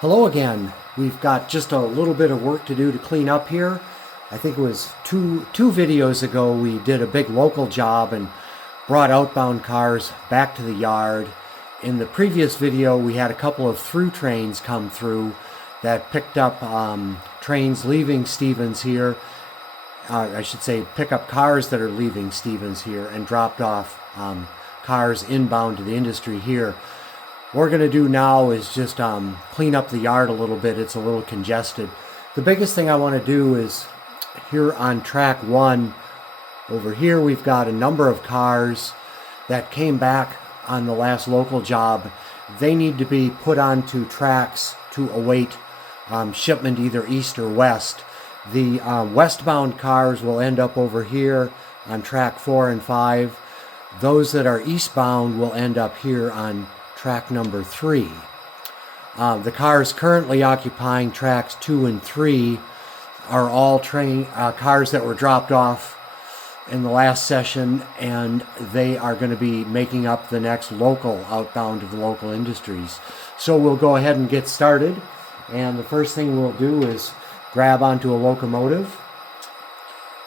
Hello again. We've got just a little bit of work to do to clean up here. I think it was two videos ago we did a big local job and brought outbound cars back to the yard. In the previous video we had a couple of through trains come through that picked up trains leaving Stevens here. I should say pick up cars that are leaving Stevens here and dropped off cars inbound to the industry here. What we're going to do now is just clean up the yard a little bit. It's a little congested. The biggest thing I want to do is here on track 1, over here we've got a number of cars that came back on the last local job. They need to be put onto tracks to await shipment either east or west. The westbound cars will end up over here on track 4 and 5. Those that are eastbound will end up here on track number 3. The cars currently occupying tracks 2 and 3 are all cars that were dropped off in the last session, and they are going to be making up the next local outbound to the local industries. So we'll go ahead and get started, and the first thing we'll do is grab onto a locomotive.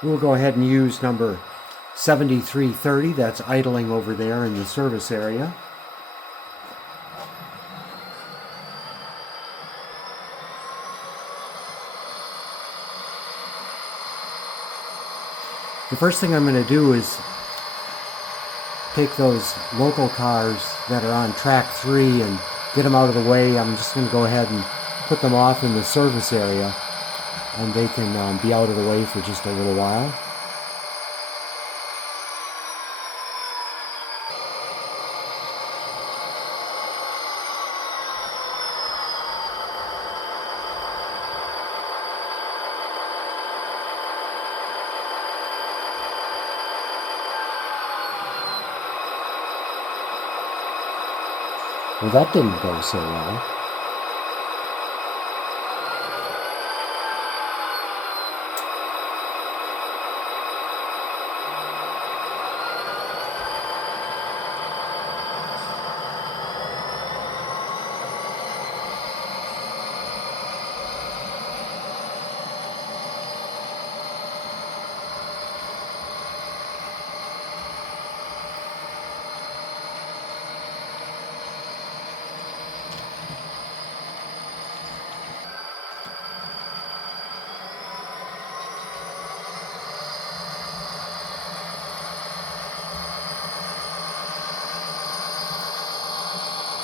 We'll go ahead and use number 7330 that's idling over there in the service area. The first thing I'm going to do is take those local cars that are on track 3 and get them out of the way. I'm just going to go ahead and put them off in the service area, and they can be out of the way for just a little while. Well, that didn't go so well.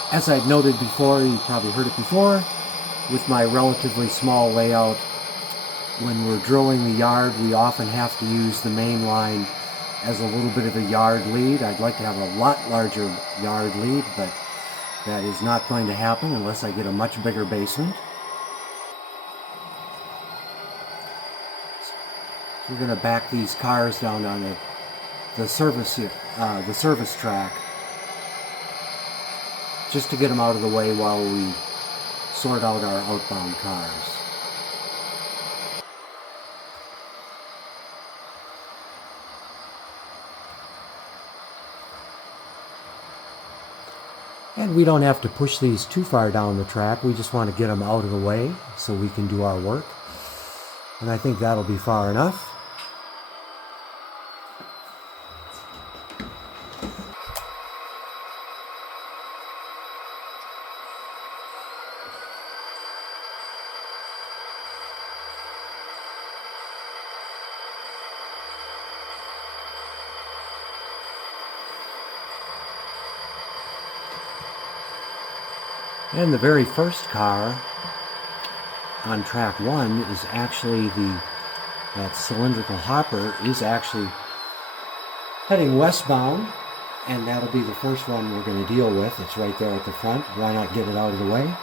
As I've noted before, you probably heard it before, with my relatively small layout, when we're drilling the yard, we often have to use the main line as a little bit of a yard lead. I'd like to have a lot larger yard lead, but that is not going to happen unless I get a much bigger basement. So we're going to back these cars down on the service track, just to get them out of the way while we sort out our outbound cars. And we don't have to push these too far down the track. We just want to get them out of the way so we can do our work. And I think that'll be far enough. And the very first car on track 1 is actually that cylindrical hopper is actually heading westbound, and that'll be the first one we're going to deal with. It's right there at the front. Why not get it out of the way?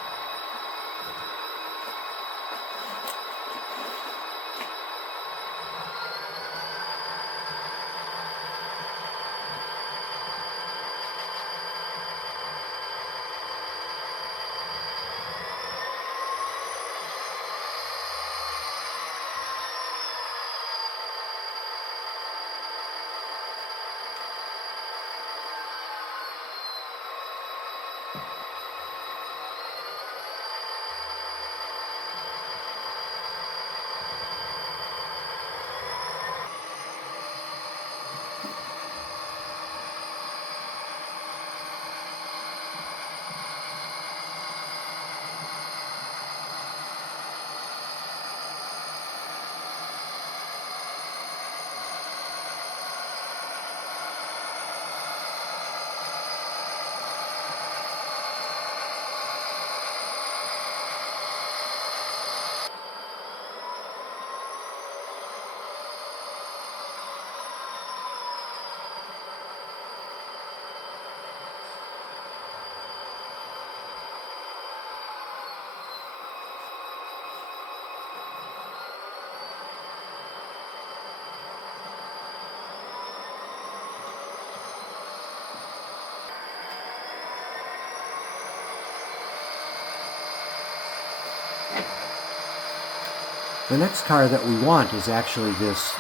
The next car that we want is actually this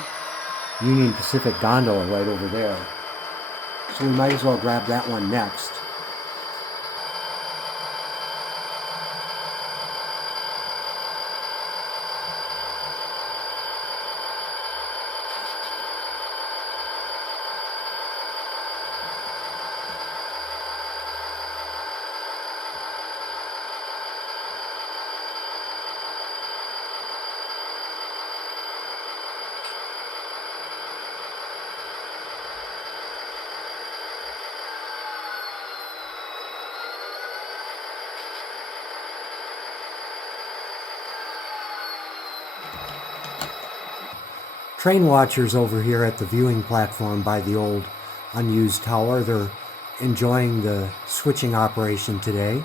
Union Pacific gondola right over there. So we might as well grab that one next. Train watchers over here at the viewing platform by the old unused tower, they're enjoying the switching operation today.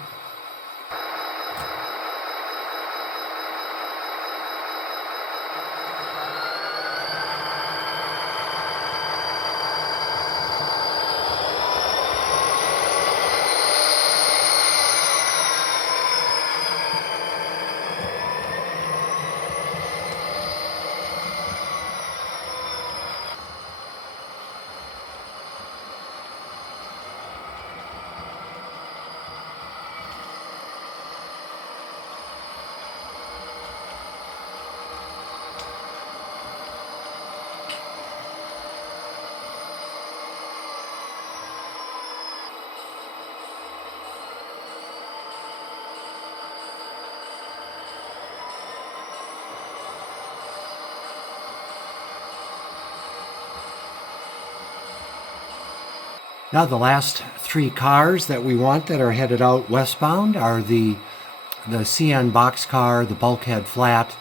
Now the last three cars that we want that are headed out westbound are the CN boxcar, the bulkhead flat,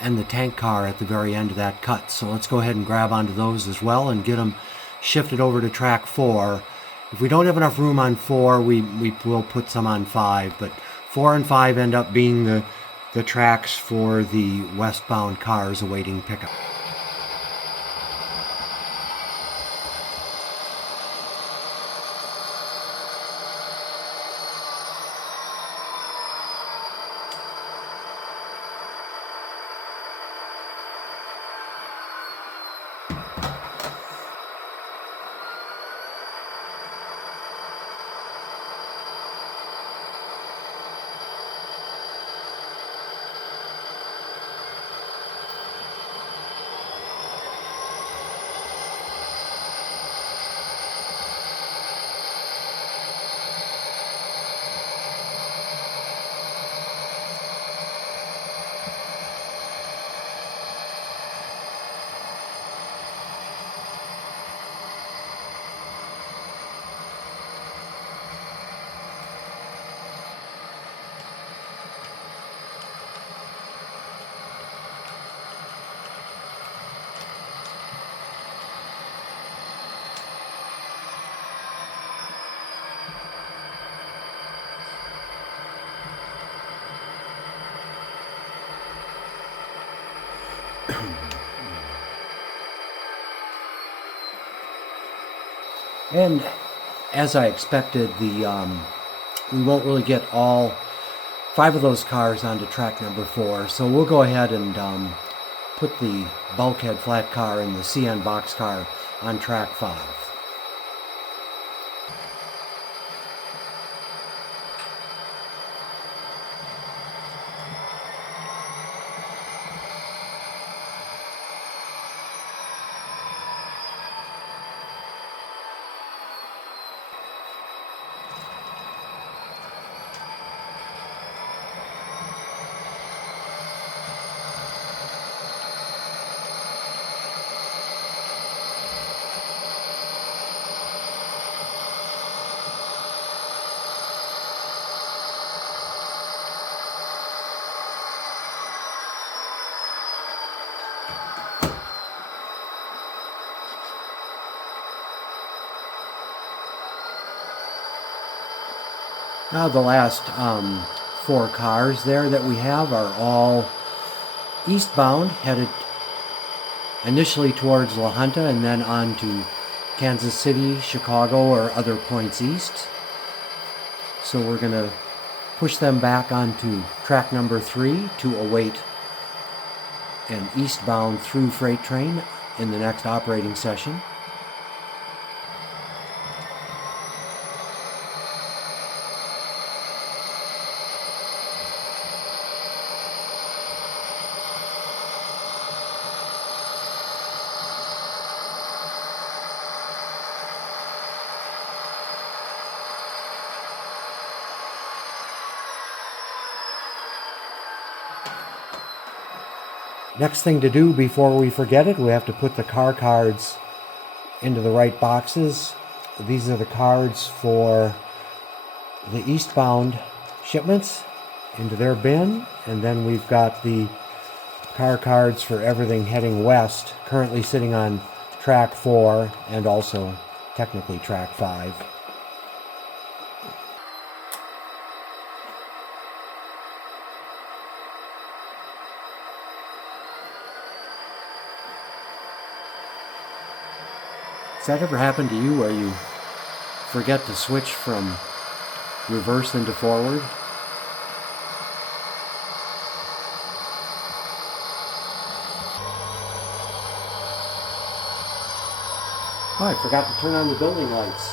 and the tank car at the very end of that cut. So let's go ahead and grab onto those as well and get them shifted over to track 4. If we don't have enough room on 4, we will put some on 5, but 4 and 5 end up being the tracks for the westbound cars awaiting pickup. And as I expected, we won't really get all 5 of those cars onto track number 4, so we'll go ahead and put the bulkhead flat car and the CN boxcar on track 5. Now the last 4 cars there that we have are all eastbound, headed initially towards La Junta and then on to Kansas City, Chicago, or other points east. So we're going to push them back onto track number 3 to await an eastbound through freight train in the next operating session. Next thing to do before we forget it, we have to put the car cards into the right boxes. These are the cards for the eastbound shipments into their bin, and then we've got the car cards for everything heading west, currently sitting on track 4 and also technically track 5. Has that ever happened to you where you forget to switch from reverse into forward? Oh, I forgot to turn on the building lights.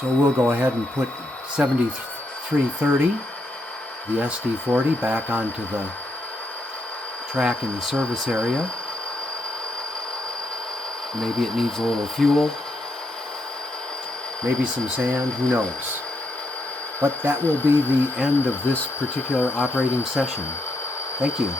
So we'll go ahead and put 7330, the SD40, back onto the track in the service area. Maybe it needs a little fuel, maybe some sand, who knows. But that will be the end of this particular operating session. Thank you.